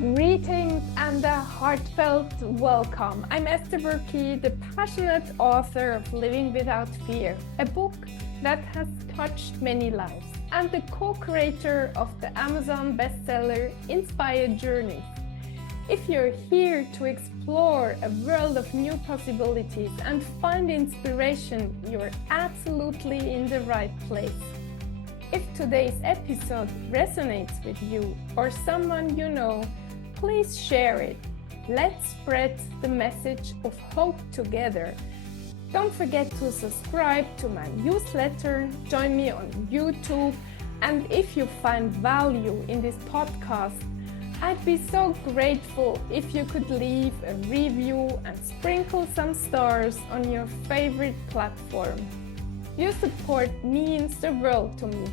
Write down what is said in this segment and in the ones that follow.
Greetings and a heartfelt welcome. I'm Esther Buerki, the passionate author of Living Without Fear, a book that has touched many lives, and the co-creator of the Amazon bestseller Inspired Journeys. If you're here to explore a world of new possibilities and find inspiration, you're absolutely in the right place. If today's episode resonates with you or someone you know, please share it. Let's spread the message of hope together. Don't forget to subscribe to my newsletter, join me on YouTube, and if you find value in this podcast, I'd be so grateful if you could leave a review and sprinkle some stars on your favorite platform. Your support means the world to me,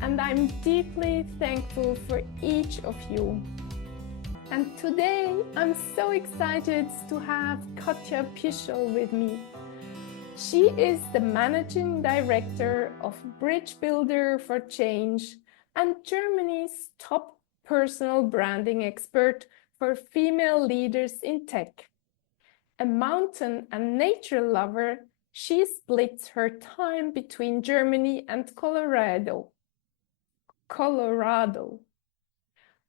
and I'm deeply thankful for each of you. And today, I'm so excited to have Katja Pischel with me. She is the Managing Director of Bridge Builder for Change and Germany's top personal branding expert for female leaders in tech. A mountain and nature lover, she splits her time between Germany and Colorado.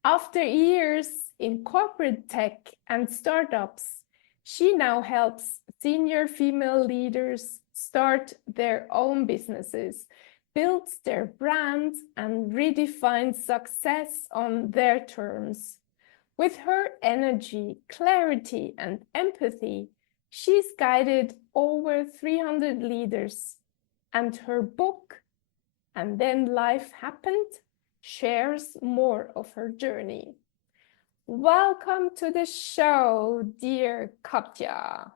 After years in corporate tech and startups, she now helps senior female leaders start their own businesses, build their brands, and redefine success on their terms. With her energy, clarity, and empathy, she's guided over 300 leaders, and her book, And Then Life Happened, shares more of her journey. Welcome to the show, dear Katja.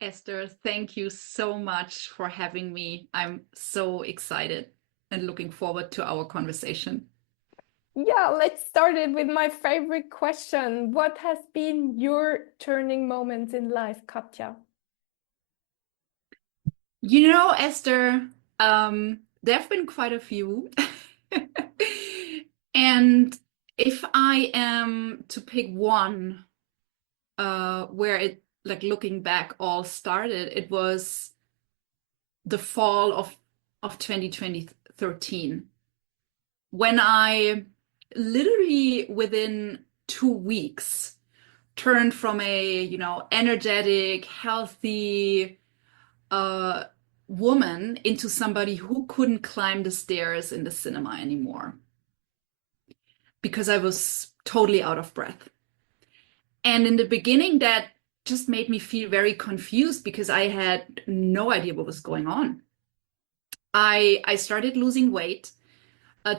Esther, thank you so much for having me. I'm so excited and looking forward to our conversation. Yeah, let's start it with my favorite question. What has been your turning moment in life, Katja? You know, Esther, there have been quite a few. And if I am to pick one, where it, like looking back, all started, it was the fall of 2013, when I literally within 2 weeks turned from a, energetic, healthy woman into somebody who couldn't climb the stairs in the cinema anymore because I was totally out of breath. And in the beginning, that just made me feel very confused because I had no idea what was going on. I started losing weight.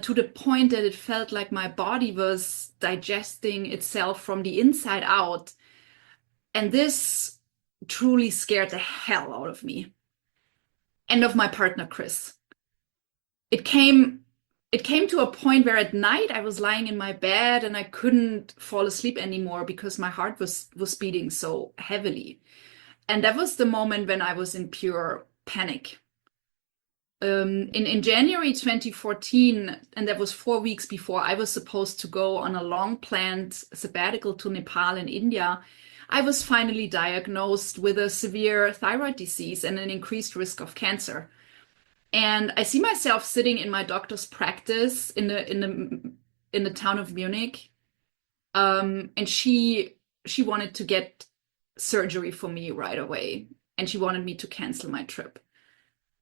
To the point that it felt like my body was digesting itself from the inside out. And this truly scared the hell out of me and of my partner, Chris. It came to a point where at night I was lying in my bed and I couldn't fall asleep anymore because my heart was beating so heavily. And that was the moment when I was in pure panic. In January 2014, and that was 4 weeks before I was supposed to go on a long planned sabbatical to Nepal and India, I was finally diagnosed with a severe thyroid disease and an increased risk of cancer. And I see myself sitting in my doctor's practice in the town of Munich, and she wanted to get surgery for me right away, and she wanted me to cancel my trip.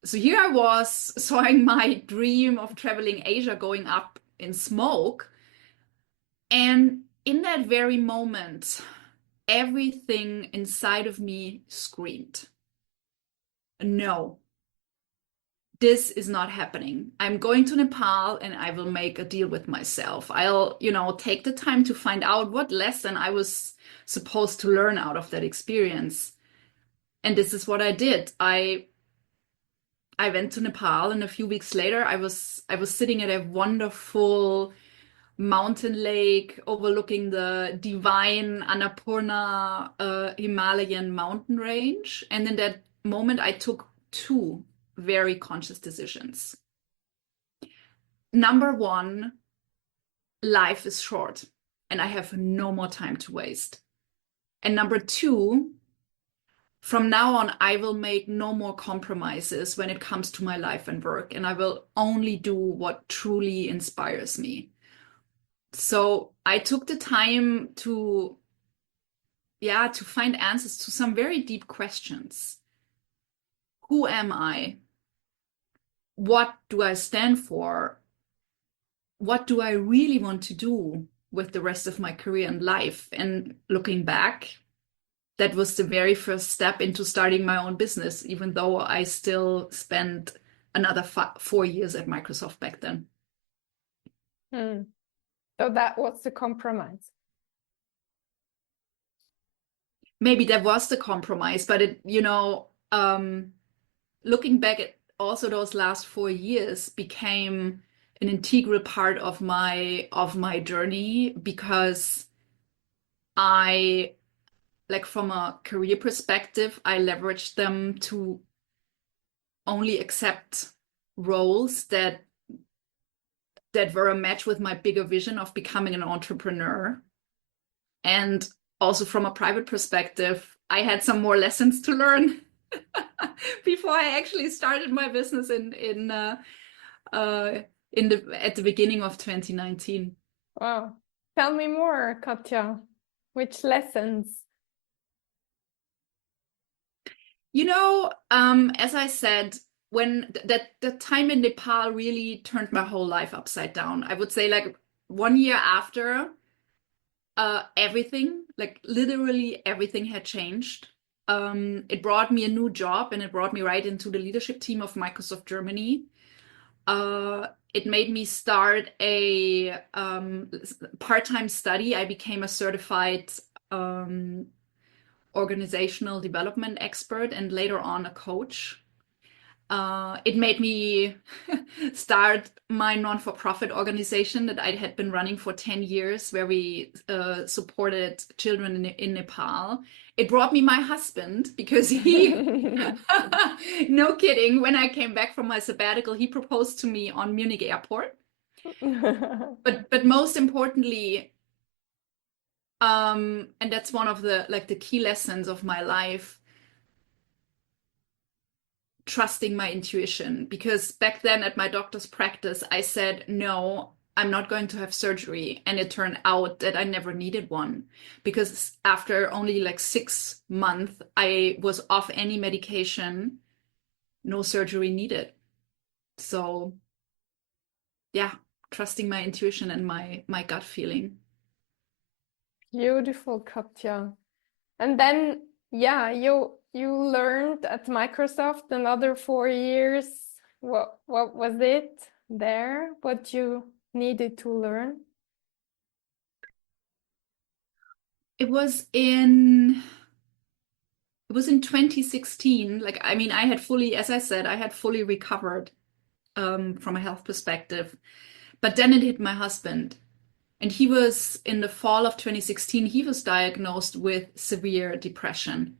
So here I was, sawing my dream of traveling Asia going up in smoke. And in that very moment, everything inside of me screamed, no, this is not happening. I'm going to Nepal and I will make a deal with myself. I'll, take the time to find out what lesson I was supposed to learn out of that experience. And this is what I did. I went to Nepal, and a few weeks later, I was sitting at a wonderful mountain lake overlooking the divine Annapurna Himalayan mountain range. And in that moment, I took two very conscious decisions. Number one, life is short. and I have no more time to waste. And number two, from now on, I will make no more compromises when it comes to my life and work, and I will only do what truly inspires me. So I took the time to, yeah, to find answers to some very deep questions. Who am I? What do I stand for? What do I really want to do with the rest of my career and life? And looking back, that was the very first step into starting my own business, even though I still spent another 4 years at Microsoft back then. Hmm. So that was the compromise. Maybe that was the compromise, but looking back at also those last 4 years became an integral part of my journey, because I, like, from a career perspective, I leveraged them to only accept roles that were a match with my bigger vision of becoming an entrepreneur. And also from a private perspective, I had some more lessons to learn before I actually started my business at the beginning of 2019. Wow. Tell me more, Katja. Which lessons? As I said, when that time in Nepal really turned my whole life upside down. I would say, like, 1 year after, everything, like literally everything, had changed. It brought me a new job, and it brought me right into the leadership team of Microsoft Germany. It made me start a part-time study. I became a certified organizational development expert, and later on a coach. It made me start my non-for-profit organization that I had been running for 10 years, where we supported children in Nepal. It brought me my husband, because no kidding, when I came back from my sabbatical, he proposed to me on Munich airport. But most importantly, and that's one of the key lessons of my life, trusting my intuition. Because back then at my doctor's practice, I said, no, I'm not going to have surgery. And it turned out that I never needed one, because after only like 6 months, I was off any medication, no surgery needed. So yeah, trusting my intuition and my gut feeling. Beautiful, Katja. And then, yeah, you learned at Microsoft another 4 years. What was it there? What you needed to learn? It was in 2016. Like, I mean, I had fully, as I said, I had fully recovered from a health perspective. But then it hit my husband. And he was, in the fall of 2016, he was diagnosed with severe depression.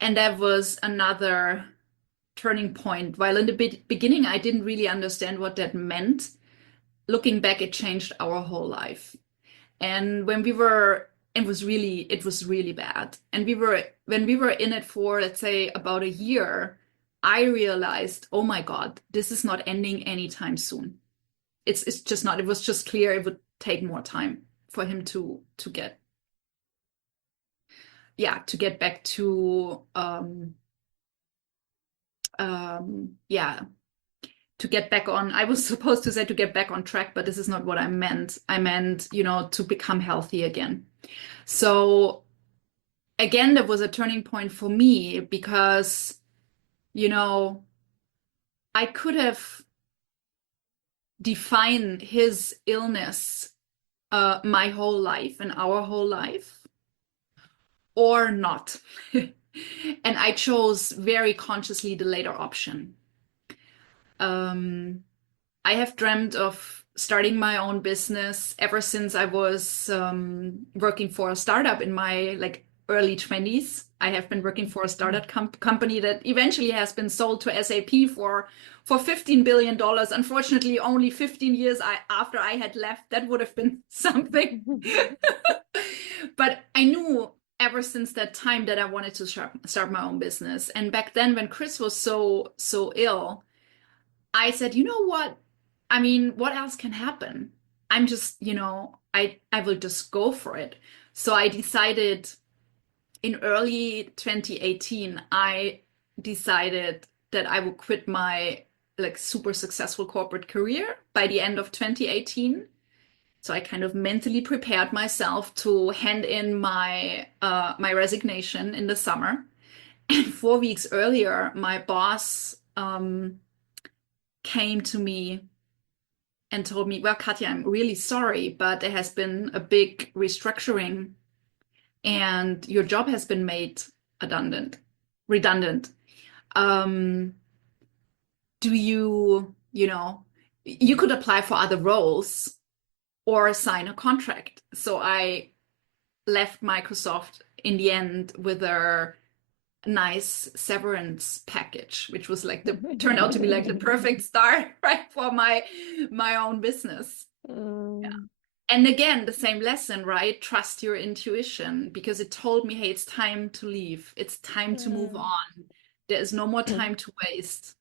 And that was another turning point. While in the beginning, I didn't really understand what that meant. Looking back, it changed our whole life. And it was really bad. And when we were in it for, let's say, about a year, I realized, oh my God, this is not ending anytime soon. It's just not. It was just clear it would take more time for him to get back to to get back on. I was supposed to say to get back on track, but this is not what I meant. I meant, to become healthy again. So again, that was a turning point for me, because, I could have defined his illness my whole life and our whole life, or not. And I chose very consciously the later option. I have dreamt of starting my own business ever since I was working for a startup in my early 20s. I have been working for a startup company that eventually has been sold to SAP for $15 billion. Unfortunately, only 15 years after I had left, that would have been something. But I knew ever since that time that I wanted to start my own business. And back then, when Chris was so ill, I said, you know what? I mean, what else can happen? I'm just, I will just go for it. So I decided in early 2018, I decided that I would quit my like super successful corporate career by the end of 2018. So I kind of mentally prepared myself to hand in my resignation in the summer. And 4 weeks earlier, my boss came to me and told me, well, Katja, I'm really sorry, but there has been a big restructuring and your job has been made redundant. Um, do you could apply for other roles or sign a contract. So I left Microsoft in the end with a nice severance package, which was like turned out to be like the perfect start, right, for my own business. Yeah. And again, the same lesson, right? Trust your intuition because it told me, hey, it's time to leave. It's time to move on. There is no more time to waste.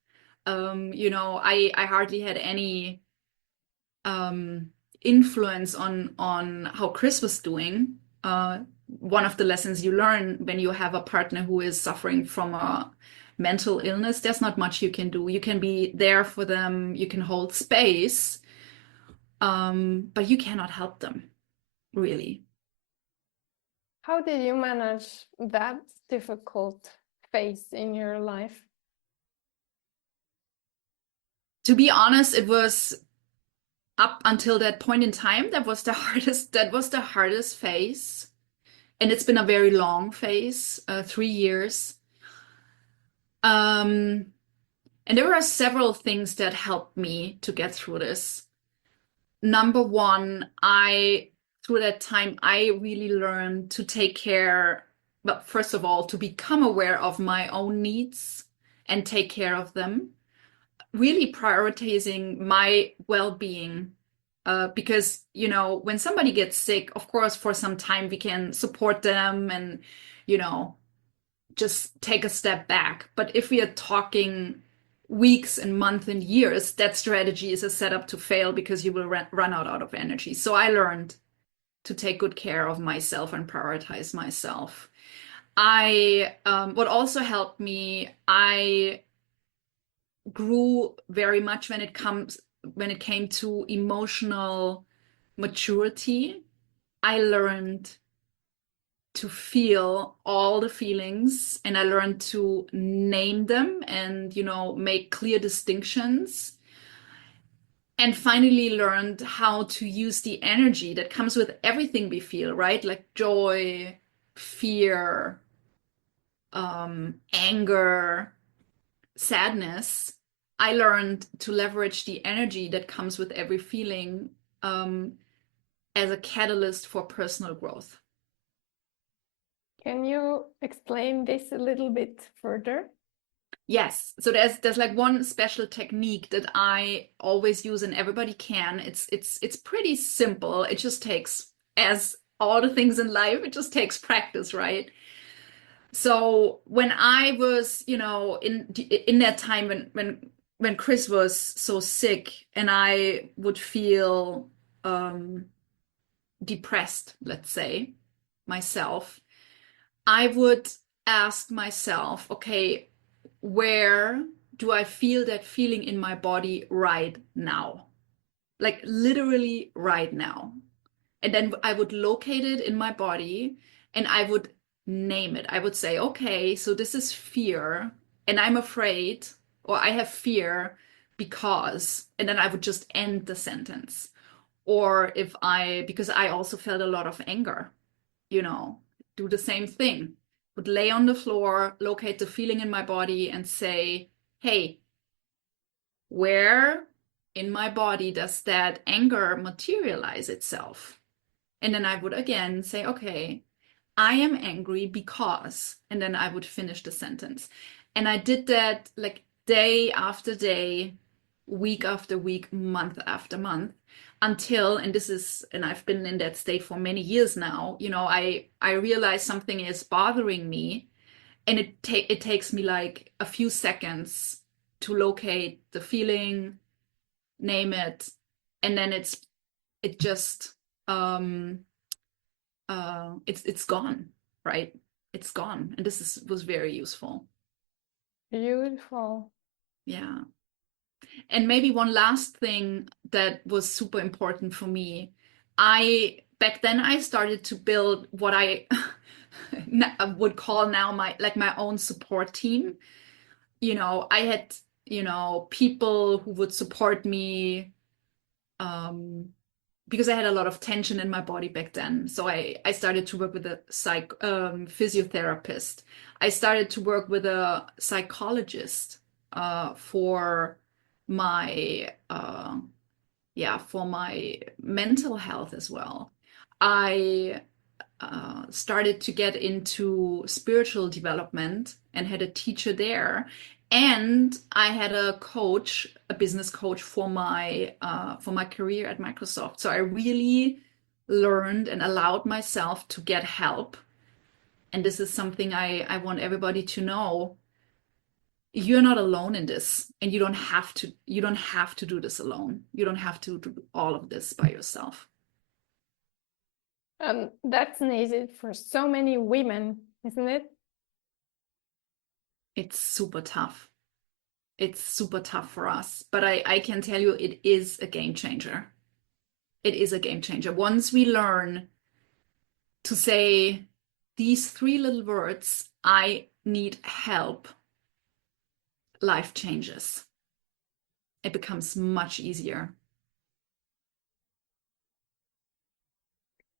I hardly had any influence on how Chris was doing. One of the lessons you learn when you have a partner who is suffering from a mental illness, there's not much you can do. You can be there for them, you can hold space, but you cannot help them, really. How did you manage that difficult phase in your life? To be honest, it was up until that point in time, that was the hardest phase. And it's been a very long phase, 3 years. And there were several things that helped me to get through this. Number one, through that time, I really learned to take care, well, first of all, to become aware of my own needs and take care of them, really prioritizing my well-being. Because, when somebody gets sick, of course, for some time we can support them and, just take a step back. But if we are talking weeks and months and years, that strategy is a setup to fail because you will run out of energy. So I learned to take good care of myself and prioritize myself. What also helped me, I grew very much when it came to emotional maturity. I learned to feel all the feelings and I learned to name them and, make clear distinctions. And finally learned how to use the energy that comes with everything we feel, right? Like joy, fear, anger, sadness. I learned to leverage the energy that comes with every feeling as a catalyst for personal growth. Can you explain this a little bit further? Yes. So there's like one special technique that I always use and everybody can. It's pretty simple. It just takes, as all the things in life, it just takes practice, right? So when I was, in that time when Chris was so sick and I would feel depressed, let's say, myself, I would ask myself, okay, where do I feel that feeling in my body right now? Like literally right now. And then I would locate it in my body and I would name it. I would say, okay, so this is fear and I'm afraid or I have fear because, and then I would just end the sentence. Or because I also felt a lot of anger, do the same thing. Would lay on the floor, locate the feeling in my body and say, hey, where in my body does that anger materialize itself? And then I would again say, okay, I am angry because, and then I would finish the sentence. And I did that like day after day, week after week, month after month, until, and this is, and I've been in that state for many years now, I realize something is bothering me, and it takes me like a few seconds to locate the feeling, name it, and then it just it's gone, right? It's gone. And was very useful. Beautiful. Yeah. And maybe one last thing that was super important for me. Back then I started to build what I would call now my own support team. I had, people who would support me, because I had a lot of tension in my body back then. So I started to work with a physiotherapist. I started to work with a psychologist for my for my mental health as well. I started to get into spiritual development and had a teacher there. And I had a coach, a business coach for my career at Microsoft. So I really learned and allowed myself to get help. And this is something I want everybody to know. You're not alone in this, and you don't have to do this alone. You don't have to do all of this by yourself. And that's needed for so many women, isn't it? It's super tough. It's super tough for us, but I can tell you it is a game changer. It is a game changer. Once we learn to say these three little words, I need help, life changes. It becomes much easier.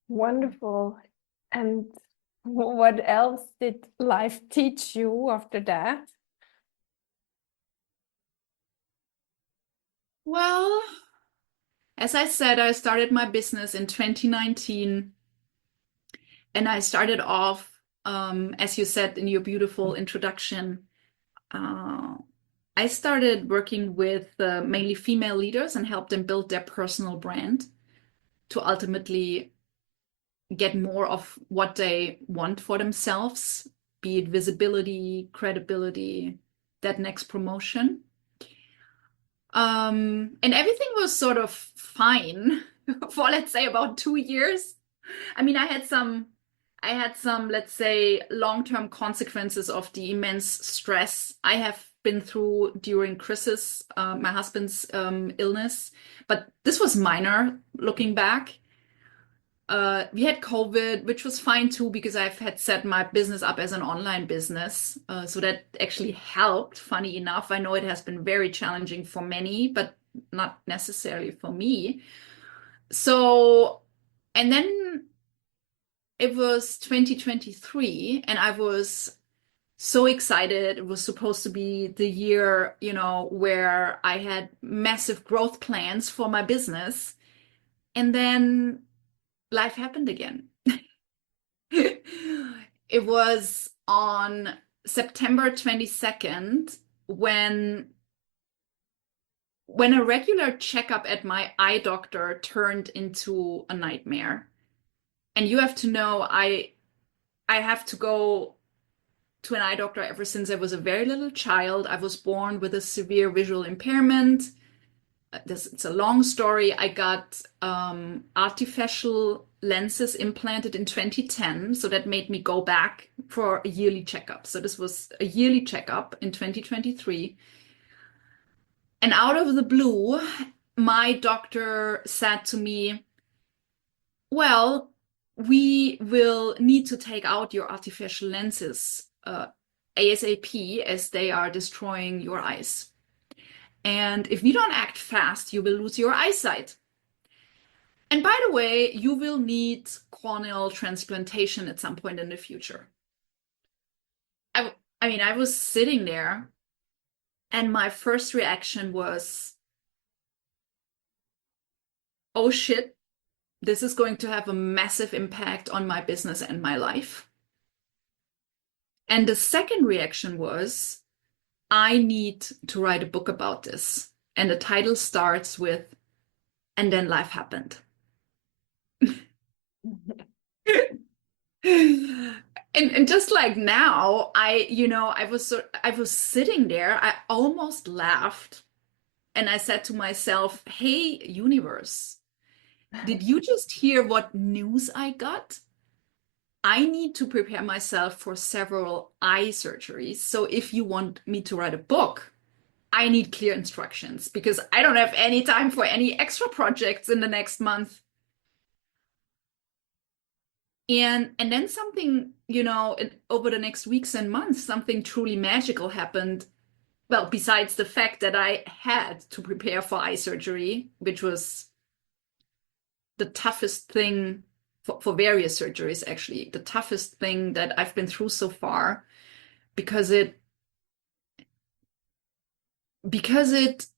Wonderful. And what else did life teach you after that? Well, as I said, I started my business in 2019, and I started off, as you said in your beautiful introduction, I started working with mainly female leaders and helped them build their personal brand to ultimately get more of what they want for themselves, be it visibility, credibility, that next promotion. And everything was sort of fine for, let's say, about 2 years. I mean, I had some, let's say, long-term consequences of the immense stress I have been through during Chris's, my husband's illness, but this was minor looking back. We had COVID, which was fine too, because I've had set my business up as an online business. So that actually helped, funny enough. I know it has been very challenging for many, but not necessarily for me. So, and then it was 2023, and I was so excited. It was supposed to be the year, where I had massive growth plans for my business. And then life happened again. It was on September 22nd when a regular checkup at my eye doctor turned into a nightmare. And you have to know, I have to go to an eye doctor ever since I was a very little child. I was born with a severe visual impairment. It's a long story. I got artificial lenses implanted in 2010, so that made me go back for a yearly checkup. So this was a yearly checkup in 2023. And out of the blue, my doctor said to me, well, we will need to take out your artificial lenses ASAP, as they are destroying your eyes. And if we don't act fast, you will lose your eyesight. And by the way, you will need corneal transplantation at some point in the future. I mean, I was sitting there, and my first reaction was, oh shit, this is going to have a massive impact on my business and my life. And the second reaction was, I need to write a book about this. And the title starts with, and then life happened. And just like now, I was sitting there, I almost laughed, and I said to myself, hey, universe, did you just hear what news I got? I need to prepare myself for several eye surgeries. So if you want me to write a book, I need clear instructions because I don't have any time for any extra projects in the next month. And then something, over the next weeks and months, something truly magical happened. Well, besides the fact that I had to prepare for eye surgery, which was the toughest thing for various surgeries, actually, the toughest thing that I've been through so far, because it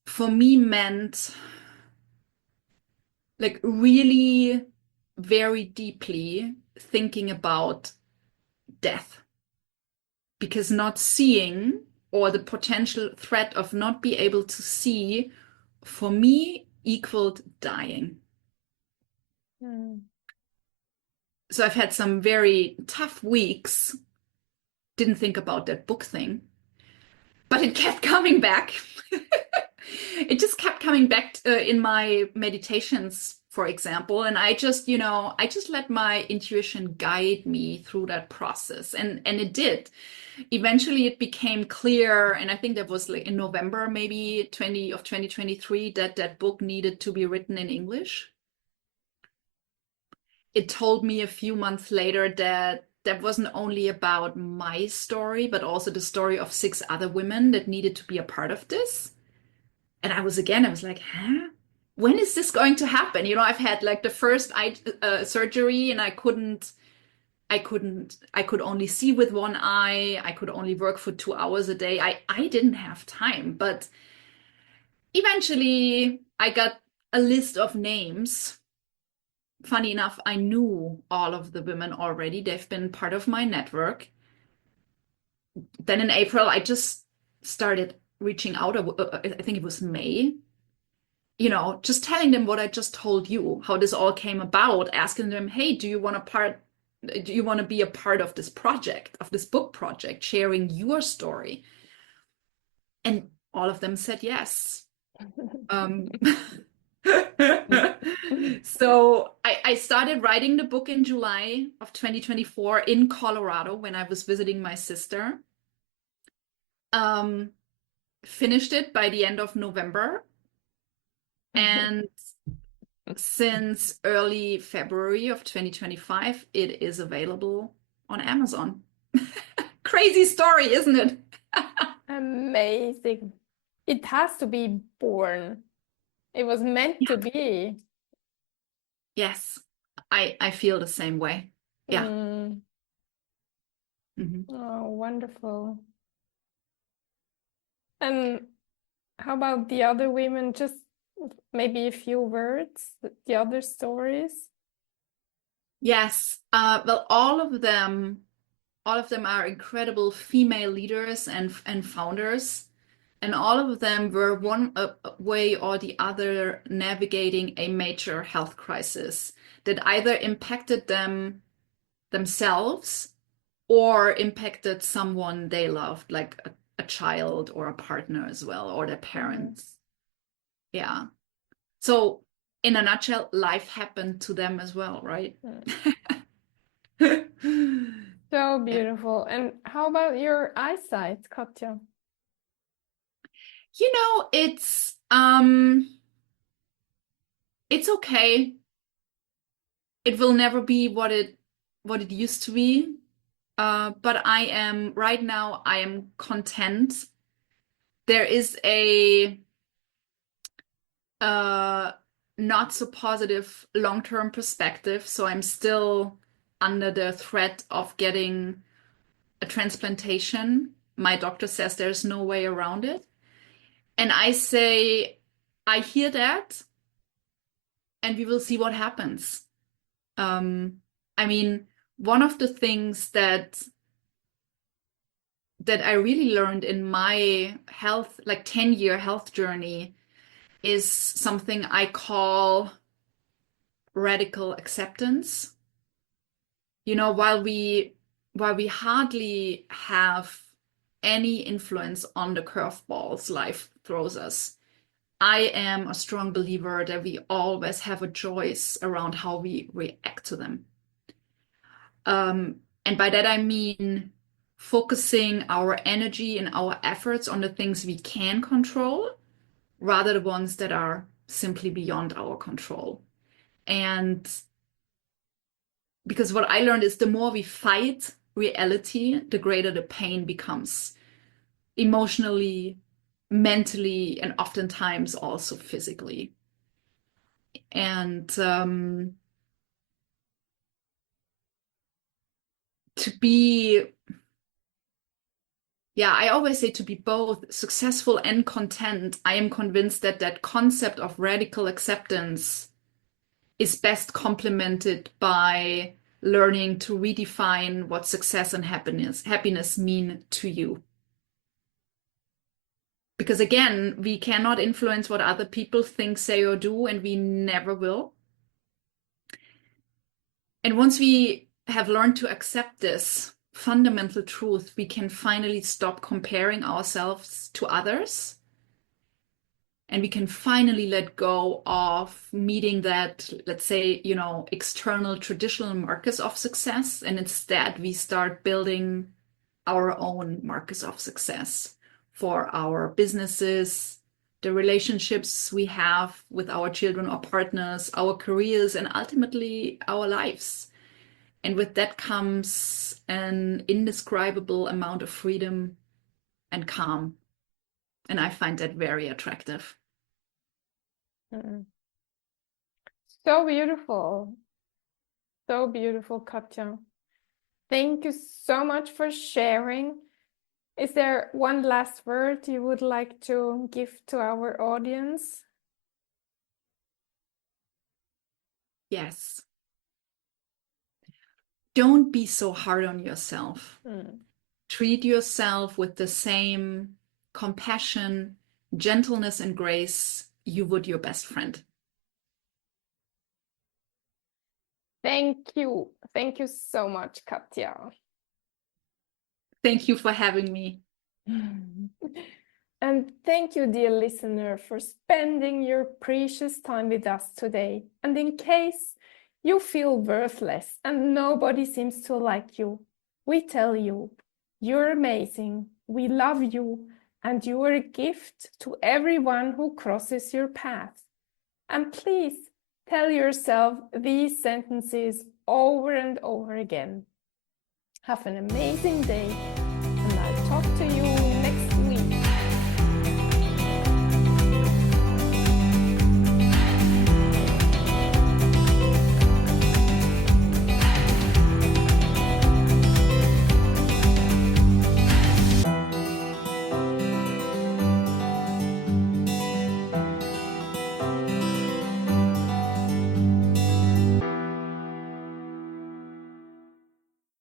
for me meant like really very deeply thinking about death, because not seeing, or the potential threat of not be able to see, for me equaled dying. So I've had some very tough weeks, didn't think about that book thing, but it kept coming back. It just kept coming back in my meditations, for example, and I just let my intuition guide me through that process, and it did. Eventually it became clear, and I think that was like in November maybe 2023, that that book needed to be written in English. It told me a few months later that that wasn't only about my story, but also the story of 6 other women that needed to be a part of this. And I was like, huh? When is this going to happen? I've had like the first eye surgery, and I could only see with one eye. I could only work for 2 hours a day. I didn't have time, but eventually I got a list of names. Funny enough, I knew all of the women already. They've been part of my network. Then in April, I just started reaching out. I think it was May, just telling them what I just told you, how this all came about, asking them, hey, do you want to be a part of this project, of this book project, sharing your story? And all of them said yes. So I started writing the book in July of 2024 in Colorado when I was visiting my sister. Finished it by the end of November. And since early February of 2025, it is available on Amazon. Crazy story, isn't it? Amazing. It has to be born. It was meant to be. Yes, I feel the same way. Yeah. Oh, wonderful. And how about the other women? Just maybe a few words, the other stories. Yes. Well, all of them are incredible female leaders and founders. And all of them were one way or the other navigating a major health crisis that either impacted them themselves or impacted someone they loved, like a child or a partner as well, or their parents. Yeah. So in a nutshell, life happened to them as well, right? So beautiful. And how about your eyesight, Katja? It's okay. It will never be what it used to be. But right now I am content. There is a not so positive long-term perspective, so I'm still under the threat of getting a transplantation. My doctor says there's no way around it. And I say, I hear that, and we will see what happens. I mean, one of the things that I really learned in my health, like 10-year health journey, is something I call radical acceptance. You know, while we hardly have any influence on the curveballs life throws us, I am a strong believer that we always have a choice around how we react to them. And by that, I mean focusing our energy and our efforts on the things we can control rather than the ones that are simply beyond our control. And because what I learned is the more we fight reality, the greater the pain becomes emotionally, mentally, and oftentimes also physically. And to be, yeah, I always say to be both successful and content. I am convinced that that concept of radical acceptance is best complemented by learning to redefine what success and happiness mean to you. Because again, we cannot influence what other people think, say, or do, and we never will. And once we have learned to accept this fundamental truth, we can finally stop comparing ourselves to others. And we can finally let go of meeting that, let's say, you know, external traditional markers of success. And instead, we start building our own markers of success for our businesses, the relationships we have with our children or partners, our careers, and ultimately our lives. And with that comes an indescribable amount of freedom and calm. And I find that very attractive. Mm. So beautiful. So beautiful, Katja. Thank you so much for sharing. Is there one last word you would like to give to our audience? Yes. Don't be so hard on yourself. Treat yourself with the same compassion, gentleness, and grace you would your best friend. Thank you. Thank you so much, Katja. Thank you for having me. And thank you, dear listener, for spending your precious time with us today. And in case you feel worthless and nobody seems to like you, we tell you, you're amazing, we love you, and you are a gift to everyone who crosses your path. And please tell yourself these sentences over and over again. Have an amazing day, and I'll talk to you